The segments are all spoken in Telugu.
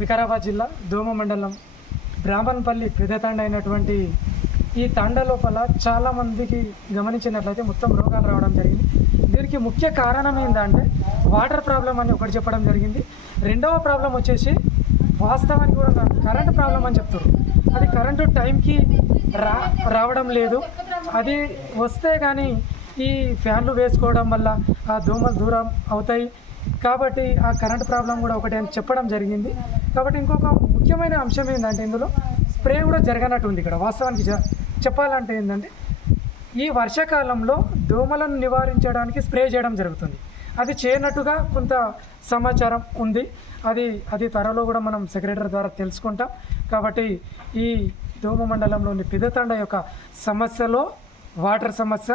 వికారాబాద్ జిల్లా దోమ మండలం బ్రాహ్మణపల్లి పెద్దతండ అయినటువంటి ఈ తండ లోపల చాలా మందికి గమనించినట్లయితే మొత్తం రోగాలు రావడం జరిగింది. దీనికి ముఖ్య కారణం ఏంటంటే వాటర్ ప్రాబ్లం అని ఒకటి చెప్పడం జరిగింది. రెండవ ప్రాబ్లం వచ్చేసి వాస్తవానికి కూడా కరెంటు ప్రాబ్లం అని చెప్తారు. అది కరెంటు టైంకి రా రావడం లేదు. అది వస్తే కానీ ఈ ఫ్యాన్లు వేసుకోవడం వల్ల ఆ దోమలు దూరం అవుతాయి. కాబట్టి ఆ కరెంట్ ప్రాబ్లం కూడా ఒకటి అని చెప్పడం జరిగింది. కాబట్టి ఇంకొక ముఖ్యమైన అంశం ఏంటంటే ఇందులో స్ప్రే కూడా జరగనట్టు ఉంది ఇక్కడ. వాస్తవానికి చెప్పాలంటే ఏంటంటే ఈ వర్షాకాలంలో దోమలను నివారించడానికి స్ప్రే చేయడం జరుగుతుంది. అది చేయనట్టుగా కొంత సమాచారం ఉంది. అది అది త్వరలో కూడా మనం సెక్రటరీ ద్వారా తెలుసుకుంటాం. కాబట్టి ఈ దోమ మండలంలోని పెద్దతండ యొక్క సమస్యలో వాటర్ సమస్య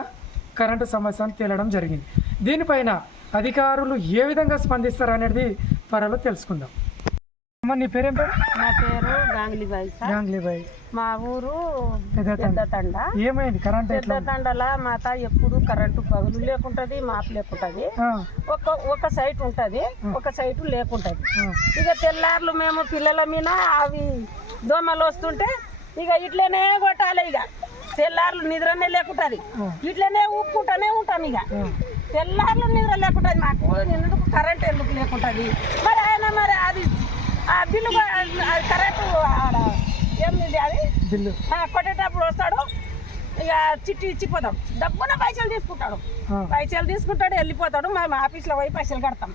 కరెంటు సమస్య అని తేలడం జరిగింది. దీనిపైన అధికారులు ఏ విధంగా స్పందిస్తారు అనేది త్వరలో తెలుసుకుందాం. అమ్మ నీ పేరేం పేరు? నా పేరు గాంగ్లీబాయి సార్. గాంగ్లీబాయ్. మా ఊరు పెద్దతండ. ఏమైంది? కరెంట్ పెద్దతండల మాత ఎప్పుడు కరెంటు పగులు లేకుంటది మాపు లేకుంటది. ఒక ఒక సైట్ ఉంటది ఒక సైటు లేకుంటది. ఇక తెల్లార్లు మేము పిల్లల మీద అవి దోమలు వస్తుంటే ఇక ఇట్లనే కొట్టాలి ఇక. తెల్లార్లు నిద్రనే లేకుంటది. ఇట్లనే ఊపుకుంటానే ఉంటాం ఇక. తెల్లార్లు నిద్ర లేకుంటది మాకు. ఎందుకు కరెంట్ ఎందుకు లేకుంటది? మరి ఆయన మరి అది ఆ బిల్లు అది కరెంటు ఆడ ఏమిది అది? బిల్లు. కొట్టేటప్పుడు వస్తాడు. ఇక చిట్టి ఇచ్చిపోతాం డబ్బున పైసలు తీసుకుంటాడు. పైసలు తీసుకుంటాడు వెళ్ళిపోతాడు. మేము ఆఫీస్లో పోయి పైసలు కడతాం.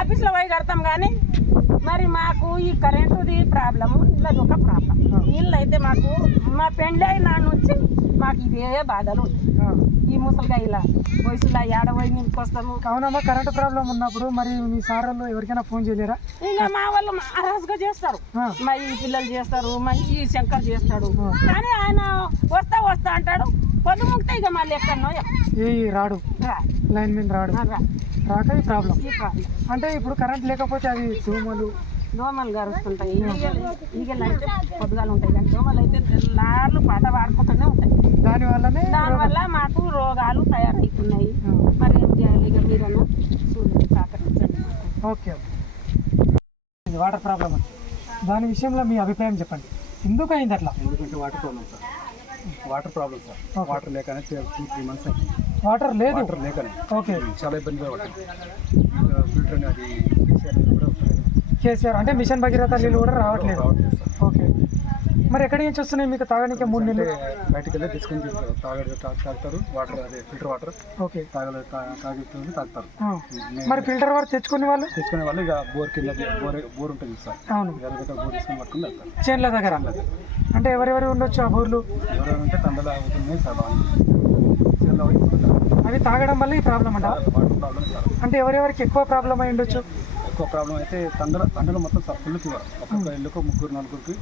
ఆఫీస్లో పోయి కడతాం కానీ మరి మాకు ఈ కరెంటుది ప్రాబ్లము ఇళ్ళది ఒక ప్రాబ్లం. ఇల్లు అయితే మాకు మా పెండ్లి అయిన నుంచి మాకు ఇదే బాధలు. ఈ ముసలిగా ఇలా వయసులో ఏడ పోయి నింపుకొస్తాము? అవునమ్మా కరెంట్ ప్రాబ్లం ఉన్నప్పుడు మరి మీ సార్ వాళ్ళు ఎవరికైనా ఫోన్ చేయలేరా? ఇంకా మా వాళ్ళు అరాజుగా చేస్తారు. మా ఈ పిల్లలు చేస్తారు మంచి శంకర్ చేస్తాడు. కానీ ఆయన వస్తా వస్తా అంటాడు పొద్దుముక్తే ఇక మళ్ళీ ఎక్కడనో. ఏ రాడు. లైన్ మీద రాడు. రాక ఈ ప్రాబ్లం. అంటే ఇప్పుడు కరెంట్ లేకపోతే అది దోమలు. దోమలు గరుస్తుంటాయి. ఈగలు అయితే పొద్దుగాలు ఉంటాయి కానీ దోమలు అయితే తెల్లార్లు పాట పాడుకుంటూనే ఉంటాయి. దాని వల్లనే దానివల్ల మాకు రోగాలు తయారవుతున్నాయి మరి ఏం చేయాలి? ఇక మీరన్నా చూడండి సహకరించండి. ఓకే ఇది వాటర్ ప్రాబ్లం దాని విషయంలో మీ అభిప్రాయం చెప్పండి. ఎందుకు అయింది అట్లా? ఎందుకంటే water problem sir water problem sir. Water లేకనే టూ త్రీ మంత్స్ అయింది. వాటర్ లేదు. వాటర్ లేకనే. ఓకే. చాలా ఇబ్బందిగా పడుతుంది ఫిల్టర్ అది కేసీఆర్ అంటే మిషన్ భగీరథ నీళ్ళు కూడా రావట్లేదు. రావట్లేదు సార్. మరి ఎక్కడి నుంచి వస్తున్నాయి మీకు తాగడానికి మూడు నెలలు బయటికి వెళ్ళి తీసుకొని. తాగడు తాగుతారు. వాటర్ అదే ఫిల్టర్ వాటర్. ఓకే. తాగలే తాగిస్తుంది తాగుతారు. మరి ఫిల్టర్ వాటర్ తెచ్చుకునే వాళ్ళు? తెచ్చుకునే వాళ్ళు ఇక బోర్ కింద బోర్ బోర్ ఉంటుంది సార్. అవును. బోర్ తీసుకొని పట్టుకుని చేన్ల దగ్గర? అంటే ఎవరెవరు ఉండొచ్చు ఆ ఊర్లు ఎవరైనా తండలు అవుతున్నాయి సార్. అవి తాగడం వల్ల ఈ ప్రాబ్లం అంట? అంటే ఎవరెవరికి ఎక్కువ ప్రాబ్లం అయి ఉండొచ్చు? ఎక్కువ ప్రాబ్లం అయితే తండల తండలు మొత్తం సార్ ఫుల్ ఫీవర్ ఒక్కొక్క ఇల్లుకు ముగ్గురు నలుగురికి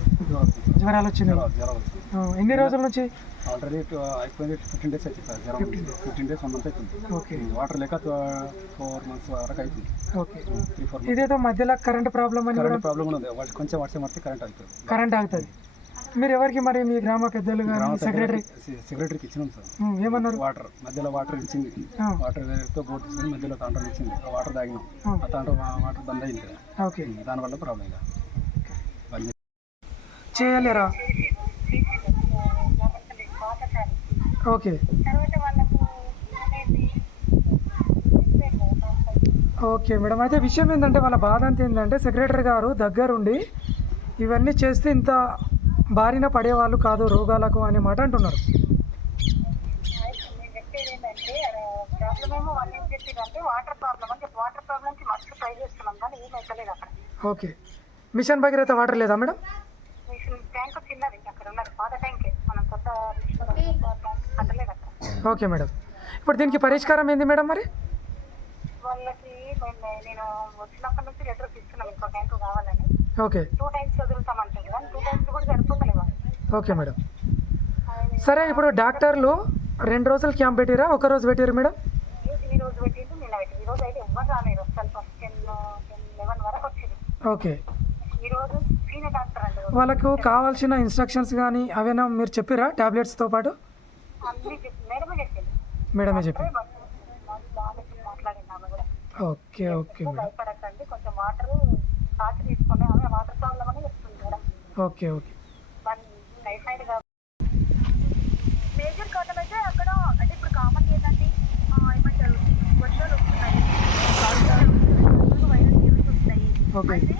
జ్వరాలు వచ్చినాయి. జ్వరం జ్వరం వస్తుంది ఆ, ఎన్ని రోజుల నుంచి? ఆల్రెడీ అయిపోయింది ఫిఫ్టీన్ డేస్ అవుతుంది సార్ జ్వరం ఫిఫ్టీన్ డేస్ వన్ మంత్ అవుతుంది ఓకే. వాటర్ లేక ఫోర్ మంత్స్ వరకు అవుతుంది ఓకే. త్రీ ఫోర్ ఇదేదో మధ్యలో కరెంట్ ప్రాబ్లం అని కరెంట్ ప్రాబ్లం ఉంది కొంచెం వర్షం పడితే కరెంట్ అవుతుంది కరెంట్ ఆగుతుంది. మీరు ఎవరికి మరి మీ గ్రామ పెద్దలు సెక్రటరీ సెక్రటరీకి ఇచ్చినాం సార్. ఏమన్నారు? వాటర్ మధ్యలో వాటర్ ఇచ్చింది. వాటర్ వేరేతో బోట్ తీసుకుని మధ్యలో తాండ్రం ఇచ్చింది. వాటర్ తాగినాం. ఆ, తాండ్రం వాటర్ బంద్ అయింది ఓకే. దానివల్ల ప్రాబ్లం చేయలేరా? ఓకే. Okay madam. అయితే విషయం ఏంటంటే వాళ్ళ బాధ అంతా ఏంటంటే సెక్రటరీ గారు దగ్గరుండి ఇవన్నీ చేస్తే ఇంత బారిన పడేవాళ్ళు కాదు రోగాలకు అనే మాట అంటున్నారు. వాళ్ళు ఏం వాటర్ ప్రాబ్లం వాటర్ ప్రాబ్లంకి ట్రై చేస్తున్నాం కానీ అక్కడ ఓకే. మిషన్ భగీరథ వాటర్ లేదా మేడం? అక్కడ పాత ట్యాంకే మనం కొత్త ఓకే మేడం. ఇప్పుడు దీనికి పరిష్కారం ఏంది మేడం మరి? వాళ్ళకి నేను వచ్చినప్పటి నుంచి లెటర్ ఇస్తున్నాం. ఇంకో ట్యాంకు కావాలని. ఓకే. టూ టైమ్స్ వదులుతామంటుంది కానీ టూ టైమ్స్ కూడా సరిపోతలేవు వాళ్ళు ఓకే మేడం. సరే ఇప్పుడు డాక్టర్లు రెండు రోజులు క్యాంప్ పెట్టిరా ఒక రోజు పెట్టారు మేడం? ఈ- రోజు పెట్టింది నిన్న పెట్టి ఈ రోజు అయితే ఎవ్వరు రాలేరు అసలు ఫస్ట్ టెన్ టెన్ లెవెన్ వరకు వచ్చింది. ఓకే. ఈ రోజు సీనియర్ డాక్టర్ అండి రోజు వాళ్ళకు కావాల్సిన ఇన్స్ట్రక్షన్స్ కానీ అవేనా మీరు చెప్పిరా టాబ్లెట్స్తో పాటు? అన్ని చెప్పి మేడమే చెప్పింది. మేడమే చెప్పి బాగా మాట్లాడింది ఆమె కూడా. Okay okay madam. భయపడకండి కొంచెం వాటర్ వాటర్ తీసుకుని ఆమె వాటర్ ప్రాబ్లం అని చెప్తుంది okay okay. Night night major కారణం అయితే అక్కడ అంటే ఇప్పుడు కామన్ ఏంటంటే ఏమంటారు వర్షాలు వస్తున్నాయి. వైరస్ వస్తున్నాయి అయితే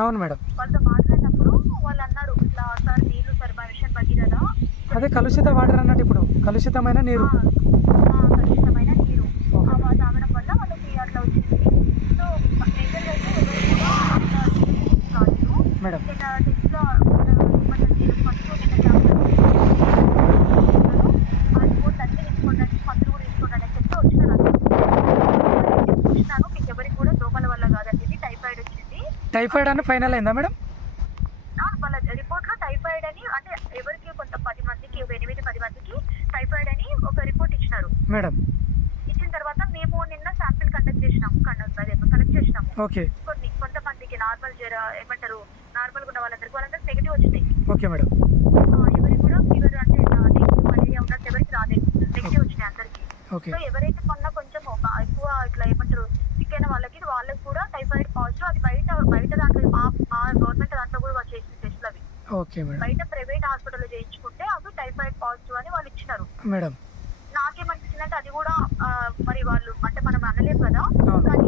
అవును మేడం. వాళ్ళతో మాట్లాడినప్పుడు వాళ్ళు అన్నారు ఇట్లా సార్ నీళ్ళు సార్ మా విషయం భగీరథ అదే కలుషిత వాటర్ అన్నట్టు ఇప్పుడు. కలుషితమైన నీరు. ఆ, ఆ, కలుషితమైన నీరు. ఆ, వా- తాగడం వల్ల వాళ్ళకి అట్లా వచ్చింది. సో మేజర్గా అయితే ఎవరు కూడా అట్లా కాలేదు మేడం నిన్న టెస్ట్లో ఫస్ట్ నిన్న ఆ రిపోర్ట్ అన్ని తీసుకోండి మందులు కూడా తీసుకోండి అని చెప్పి వచ్చినారు వచ్చినాను మీకు ఎవరికి కూడా దోమల వల్ల కాదండి ఇది టైఫాయిడ్ వచ్చింది టైఫాయిడ్ అని ఫైనల్ అయిందా మేడం? వాళ్ళ రిపోర్ట్లో టైఫాయిడ్ అని అంటే ఎవరికి కొంత పది మందికి ఒక ఎనిమిది పది మందికి టైఫాయిడ్ అని ఒక రిపోర్ట్ ఇచ్చినారు. మేడం. ఇచ్చిన తర్వాత మేము నిన్న శాంపిల్ కండక్ట్ చేసినాం కండక్ట్ కలెక్ట్ చేసినాము. ఓకే. కొన్ని కొంతమందికి నార్మల్ జ్వర ఏమంటారు నార్మల్ ఉన్న వాళ్ళందరికీ వాళ్ళందరూ నెగిటివ్ వచ్చినాయి. Okay madam. ఎవరికి కూడా ఫీవర్ అంటే మలేరియా ఉన్నట్టు ఎవరికి రాలేదు. నెగిటివ్ వచ్చినాయి అందరికి. ఓకే. సో ఎవరైతే మొన్న కొంచెం ఎక్కువ ఇట్లా ఏమంటారు అయిన వాళ్ళకి వాళ్ళకి కూడా టైఫాయిడ్ పాజిటివ్ అది బయట బయట దాంట్లో మా గవర్నమెంట్ దాంట్లో కూడా చేసిన టెస్ట్లు అవి. Okay madam. బయట ప్రైవేట్ హాస్పిటల్లో చేయించుకుంటే అవి టైఫాయిడ్ పాజిటివ్ అని వాళ్ళు ఇచ్చినారు. మేడం. నాకేమనిపించిందంటే అది కూడా మరి వాళ్ళు అంటే మనం అనలేము కదా. కానీ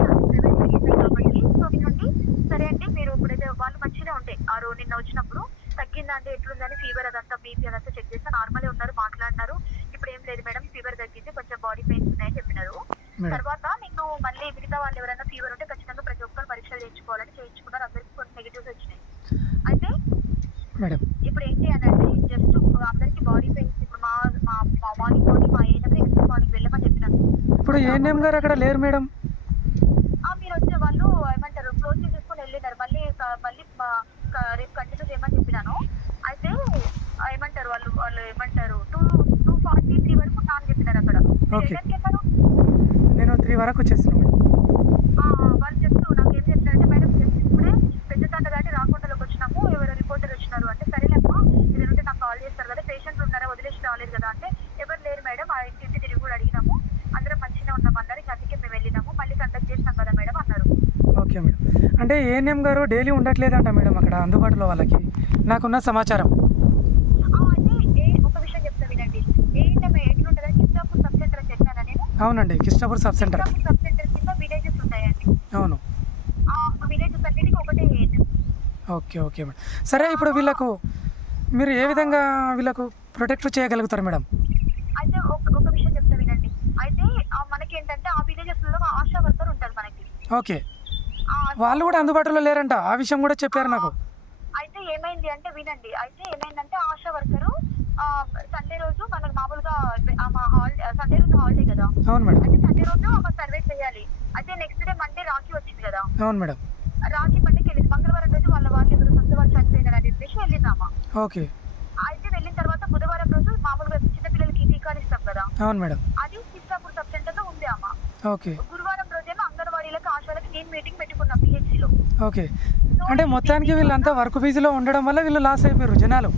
కాబట్టి సో నుండి సరే అండి మీరు ఇప్పుడైతే వాళ్ళు మంచిగా ఉంటాయి ఆ రోజు నిన్న వచ్చినప్పుడు తగ్గిందా అంటే ఎట్లుందని ఫీవర్ అదంతా బీపీ అదంతా చెక్ చేస్తే నార్మలే ఉన్నారు మాట్లాడినారు. ఇప్పుడు ఏం లేదు మేడం ఫీవర్ తగ్గింది కొంచెం బాడీ పెయిన్స్ ఉన్నాయని చెప్పినారు. తర్వాత నేను మళ్ళీ మిగతా వాళ్ళు ఎవరైనా ఫీవర్ ఉంటే ఖచ్చితంగా ప్రతి ఒక్కరు పరీక్షలు చేయించుకోవాలని చేయించుకున్నారు. అందరికీ కొన్ని నెగిటివ్స్ వచ్చినాయి. అయితే మేడం. ఇప్పుడు ఏంటి అని అంటే జస్ట్ అందరికి బాడీ పెయిన్స్ ఇప్పుడు మా మా మార్నింగ్ తోటి మా ఏదైనా హెల్త్ మార్నింగ్ వెళ్ళమని చెప్పినాను ఇప్పుడు ఏఎన్ఎం గారు అక్కడ లేరు మేడం ఆ, మీరు వచ్చే వాళ్ళు ఏమంటారు క్లోజ్ చేసేసుకొని వెళ్ళినారు మళ్ళీ క- మళ్ళీ మా- క- రేపు కంటిన్యూ చేయమని చెప్పినాను అయితే ఆ, ఏమంటారు వాళ్ళు వాళ్ళు ఏమంటారు టూ టూ ఫార్టీ త్రీ వరకు నాన్న చెప్పినారు వెళ్ళారు నేను త్రీ వరకు వచ్చేస్తున్నాను వాళ్ళు చెప్తూ నాకు ఏం చెప్పారంటే మేడం ఇప్పుడే పెద్ద తండ దాటి రాకుండాలోకి వచ్చినాము ఎవరో రిపోర్టర్ వచ్చినారు అంటే సరేలేమ్మా ఉంటే నాకు కాల్ చేస్తారు కదా పేషెంట్లు ఉన్నారా వదిలేసి రాలేదు కదా అంటే ఎవరు లేరు మేడం ఆ ఇంటి తిరిగి కూడా అడిగినాము. అందరం మంచిగా ఉన్నాం అన్నారు ఇంకా అందుకే మేము వెళ్ళినాము మళ్ళీ కండక్ట్ చేసినాం కదా మేడం అన్నారు. Okay madam. అంటే ఏఎన్ఎం గారు డైలీ ఉండట్లేదంట మేడం అక్కడ అందుబాటులో వాళ్ళకి. నాకున్న సమాచారం ఆ, అయితే ఏ ఒక విషయం చెప్తా వినండి ఏంటంటే ఎట్లుంటుందని కిష్టాపూర్ సబ్ సెంటర్ అని చెప్పాను నేను అవునండి Kishtapur sub centre Kishtapur sub centre కింద విలేజెస్ ఉంటాయండి అవును. ఆ విలేజెస్ అన్నిటికీ ఒకటే ఓకే ఓకే మేడం. సరే ఇప్పుడు వీళ్ళకు మీరు ఏ విధంగా వీళ్ళకు ప్రొటెక్ట్ చేయగలుగుతారు మేడం? అయితే ఒక ఒక విషయం చెప్తా వినండి. అయితే ఆ, మనకి ఏంటంటే ఆ విలేజెస్లో ఆశా వర్కర్ ఉంటారు మనకి. ఓకే. వాళ్ళు కూడా అందుబాటులో లేరంట. ఆ విషయం కూడా చెప్పారు నాకు. అయితే ఏమైంది అంటే వినండి. అయితే ఏమైందంటే ఆశా వర్కరు సండే రోజు మనకు మామూలుగా మా హాలిడే సండే రోజు హాలిడే కదా. అవును మేడం. అయితే సండే రోజు ఆమె సర్వే చేయాలి. అయితే నెక్స్ట్ డే మండే రాఖీ వచ్చింది కదా. అవును మేడం. రాఖీ పండుగకి వెళ్ళింది. మంగళవారం రోజు వాళ్ళ వాళ్ళు ఎవరు సొంత వాళ్ళు చనిపోయినారని చెప్పేసి వెళ్ళిందామా ఓకే. అయితే వెళ్ళిన తర్వాత బుధవారం రోజు మామూలుగా చిన్నపిల్లలకి టీకాలు ఇస్తాం కదా. అవును మేడం. అది కిష్టాపూర్ సబ్ సెంటర్లో ఉంది అమ్మ. ఓకే. గురువారం రోజేమో అంగన్వాడీలకు ఆశాలకి నేను మీటింగ్ పెట్టుకున్నా పిహెచ్సి లో. ఓకే. అంటే మొత్తానికి వీళ్ళంతా వర్క్ బిజీలో ఉండడం వల్ల వీళ్ళు లాస్ అయిపోయారు జనాలు.